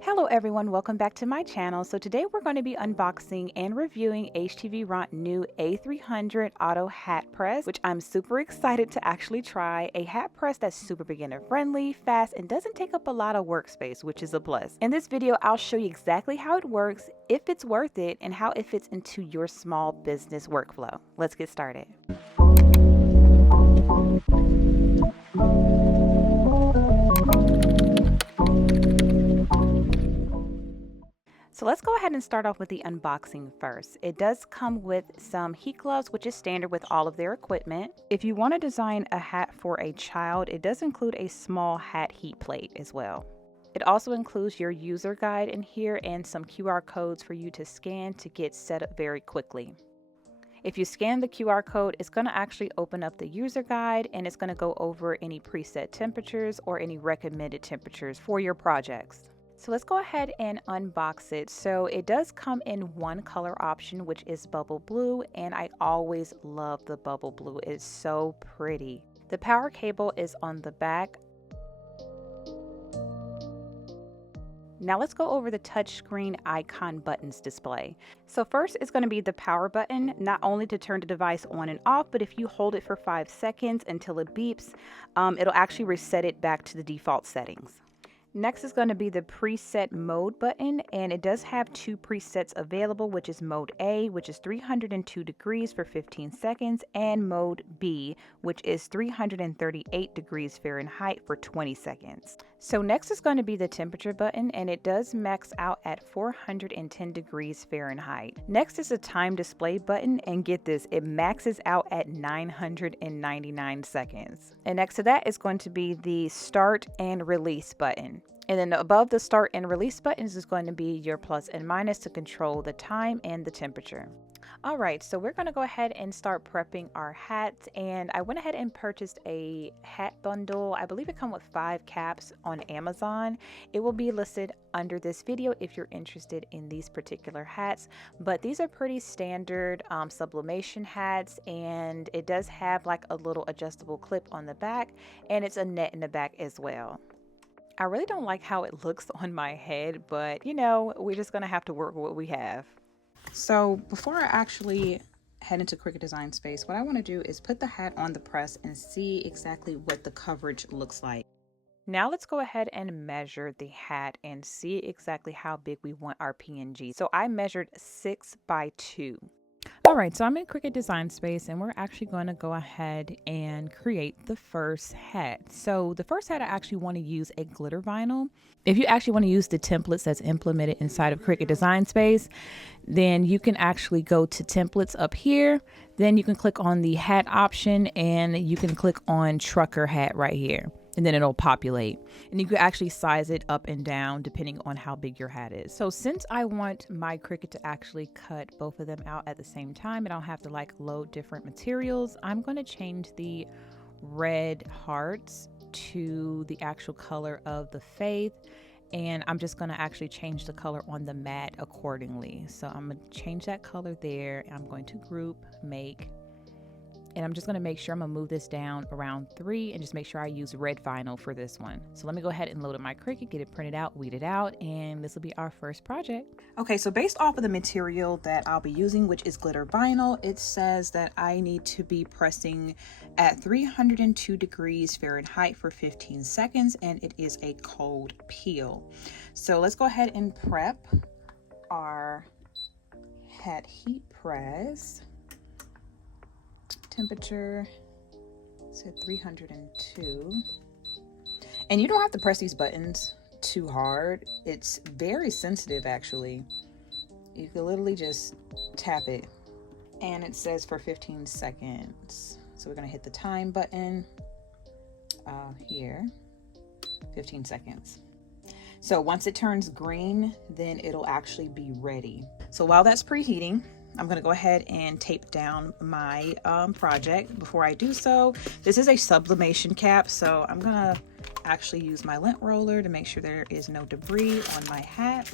Hello everyone, welcome back to my channel. So today we're going to be unboxing and reviewing HTV Ront new A300 auto hat press, which I'm super excited to actually try. A hat press that's super beginner friendly, fast, and doesn't take up a lot of workspace, which is a plus. In this video, I'll show you exactly how it works, if it's worth it, and how it fits into your small business workflow. Let's get started. So let's go ahead and start off with the unboxing first. It does come with some heat gloves, which is standard with all of their equipment. If you want to design a hat for a child, it does include a small hat heat plate as well. It also includes your user guide in here and some QR codes for you to scan to get set up very quickly. If you scan the QR code, it's going to actually open up the user guide and it's going to go over any preset temperatures or any recommended temperatures for your projects. So let's go ahead and unbox it. So it does come in one color option, which is bubble blue, and I always love the bubble blue. It's so pretty. The power cable is on the back. Now let's go over the touchscreen icon buttons display. So first it's going to be the power button, not only to turn the device on and off, but if you hold it for 5 seconds until it beeps, it'll actually reset it back to the default settings. Next is going to be the preset mode button, and it does have 2 presets available, which is mode A, which is 302 degrees for 15 seconds, and mode B, which is 338 degrees Fahrenheit for 20 seconds. So next is going to be the temperature button, and it does max out at 410 degrees Fahrenheit. Next is the time display button, and get this, it maxes out at 999 seconds. And next to that is going to be the start and release button. And then above the start and release buttons is going to be your plus and minus to control the time and the temperature. All right, so we're going to go ahead and start prepping our hats, and I went ahead and purchased a hat bundle. I believe it comes with 5 caps on Amazon. It will be listed under this video if you're interested in these particular hats, but these are pretty standard sublimation hats, and it does have like a little adjustable clip on the back, and it's a net in the back as well. I really don't like how it looks on my head, but you know, we're just gonna have to work with what we have. So before I actually head into Cricut Design Space, what I want to do is put the hat on the press and see exactly what the coverage looks like. Now let's go ahead and measure the hat and see exactly how big we want our PNG. So I measured 6 by 2. All right, so I'm in Cricut Design Space, and we're actually going to go ahead and create the first hat. So the first hat, I actually want to use a glitter vinyl. If you actually want to use the templates that's implemented inside of Cricut Design Space, then you can actually go to templates up here. Then you can click on the hat option, and you can click on trucker hat right here. And then it'll populate, and you can actually size it up and down depending on how big your hat is. So since I want my Cricut to actually cut both of them out at the same time, and I don't have to like load different materials, I'm going to change the red hearts to the actual color of the faith, and I'm just going to actually change the color on the mat accordingly. So I'm going to change that color there. I'm going to group, make, and I'm just going to make sure I'm going to move this down around 3 and just make sure I use red vinyl for this one. So let me go ahead and load up my Cricut, get it printed out, weed it out, and this will be our first project. Okay, so based off of the material that I'll be using, which is glitter vinyl, it says that I need to be pressing at 302 degrees Fahrenheit for 15 seconds, and it is a cold peel. So let's go ahead and prep our hat heat press. Temperature said 302, and you don't have to press these buttons too hard. It's very sensitive actually. You can literally just tap it, and it says for 15 seconds. So we're gonna hit the time button here, 15 seconds. So once it turns green, then it'll actually be ready. So while that's preheating, I'm going to go ahead and tape down my project. Before I do so, this is a sublimation cap, so I'm going to actually use my lint roller to make sure there is no debris on my hat.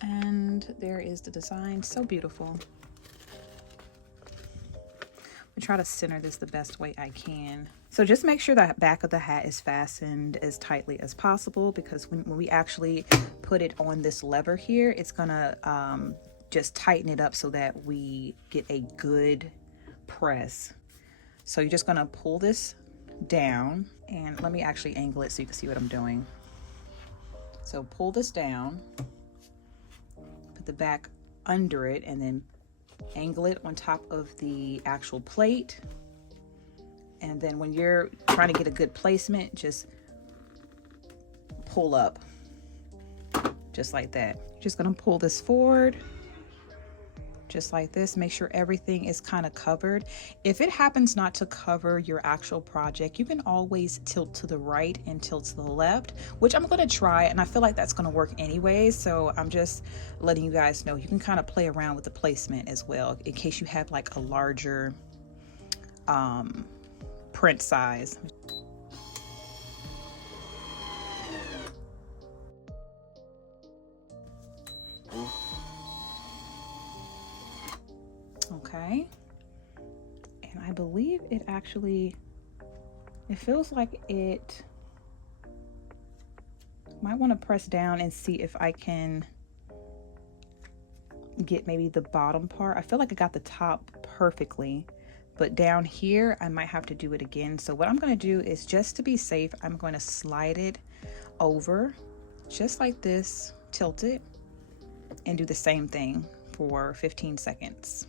And there is the design, so beautiful. try to center this the best way I can. So just make sure the back of the hat is fastened as tightly as possible, because when we actually put it on this lever here, it's gonna just tighten it up so that we get a good press. So you're just gonna pull this down, and let me actually angle it so you can see what I'm doing. So pull this down, put the back under it, and then angle it on top of the actual plate. And then when you're trying to get a good placement, just pull up just like that. You're just gonna pull this forward just like this. Make sure everything is kind of covered. If it happens not to cover your actual project, you can always tilt to the right and tilt to the left, which I'm going to try, and I feel like that's going to work anyways. So I'm just letting you guys know you can kind of play around with the placement as well in case you have like a larger print size. Okay, and I believe it actually, it feels like it might want to press down and see if I can get maybe the bottom part. I feel like I got the top perfectly, but down here I might have to do it again. So what I'm going to do is, just to be safe, I'm going to slide it over just like this, tilt it, and do the same thing for 15 seconds.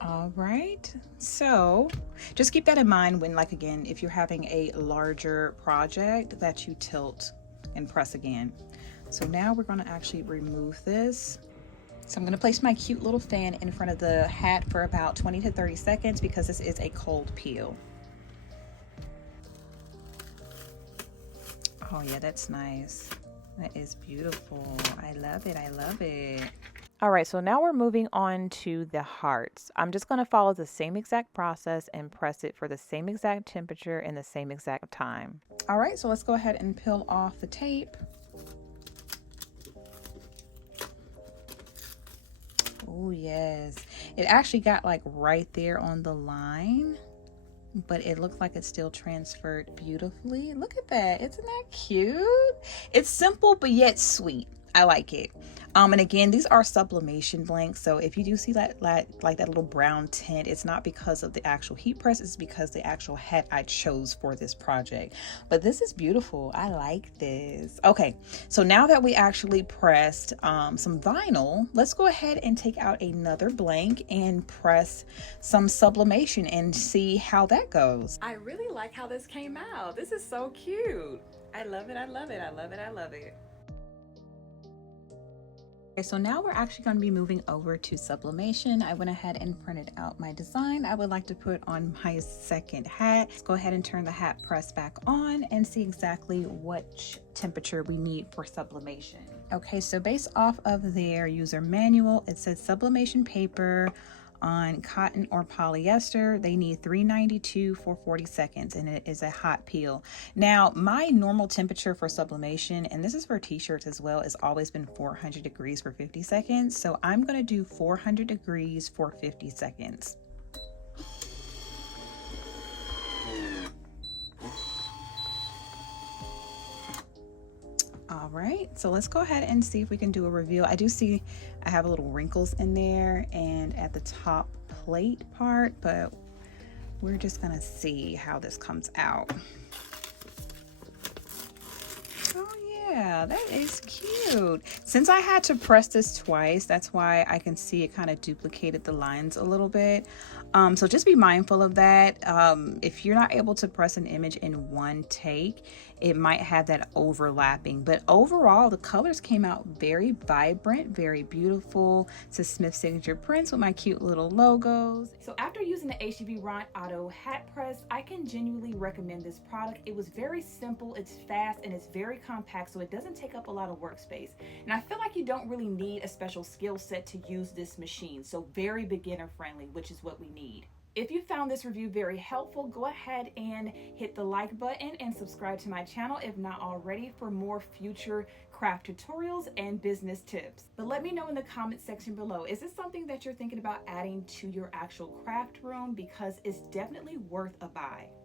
All right, so just keep that in mind when, like, again, if you're having a larger project, that you tilt and press again. So now we're going to actually remove this. So I'm going to place my cute little fan in front of the hat for about 20 to 30 seconds because this is a cold peel. Oh yeah, that's nice. That is beautiful. I love it. I love it. All right, so now we're moving on to the hearts. I'm just going to follow the same exact process and press it for the same exact temperature and the same exact time. All right, so let's go ahead and peel off the tape. Oh yes, it actually got like right there on the line, but it looks like it's still transferred beautifully. Look at that. Isn't that cute? It's simple but yet sweet. I like it. And again, these are sublimation blanks, so if you do see that like that little brown tint, it's not because of the actual heat press, it's because the actual hat I chose for this project. But this is beautiful. I like this. Okay, so now that we actually pressed some vinyl, let's go ahead and take out another blank and press some sublimation and see how that goes. I really like how this came out. This is so cute. I love it. I love it. I love it. I love it. Okay, so now we're actually going to be moving over to sublimation. I went ahead and printed out my design I would like to put on my second hat. Let's go ahead and turn the hat press back on and see exactly which temperature we need for sublimation. Okay, so based off of their user manual, it says sublimation paper on cotton or polyester, they need 392 for 40 seconds, and it is a hot peel. Now, my normal temperature for sublimation, and this is for t-shirts as well, has always been 400 degrees for 50 seconds. So I'm going to do 400 degrees for 50 seconds. All right, so let's go ahead and see if we can do a reveal. I do see I have little wrinkles in there and at the top plate part, but we're just gonna see how this comes out. Oh yeah, that is cute. Since I had to press this twice, that's why I can see it kind of duplicated the lines a little bit. So just be mindful of that. If you're not able to press an image in one take, it might have that overlapping, but overall the colors came out very vibrant, very beautiful. It's a Smith signature prints with my cute little logos. So after using the HTV Ront Auto hat press, I can genuinely recommend this product. It was very simple, it's fast, and it's very compact, so it doesn't take up a lot of workspace. And I feel like you don't really need a special skill set to use this machine, so very beginner friendly, which is what we need. If you found this review very helpful, go ahead and hit the like button and subscribe to my channel if not already for more future craft tutorials and business tips. But let me know in the comment section below, is this something that you're thinking about adding to your actual craft room? Because it's definitely worth a buy.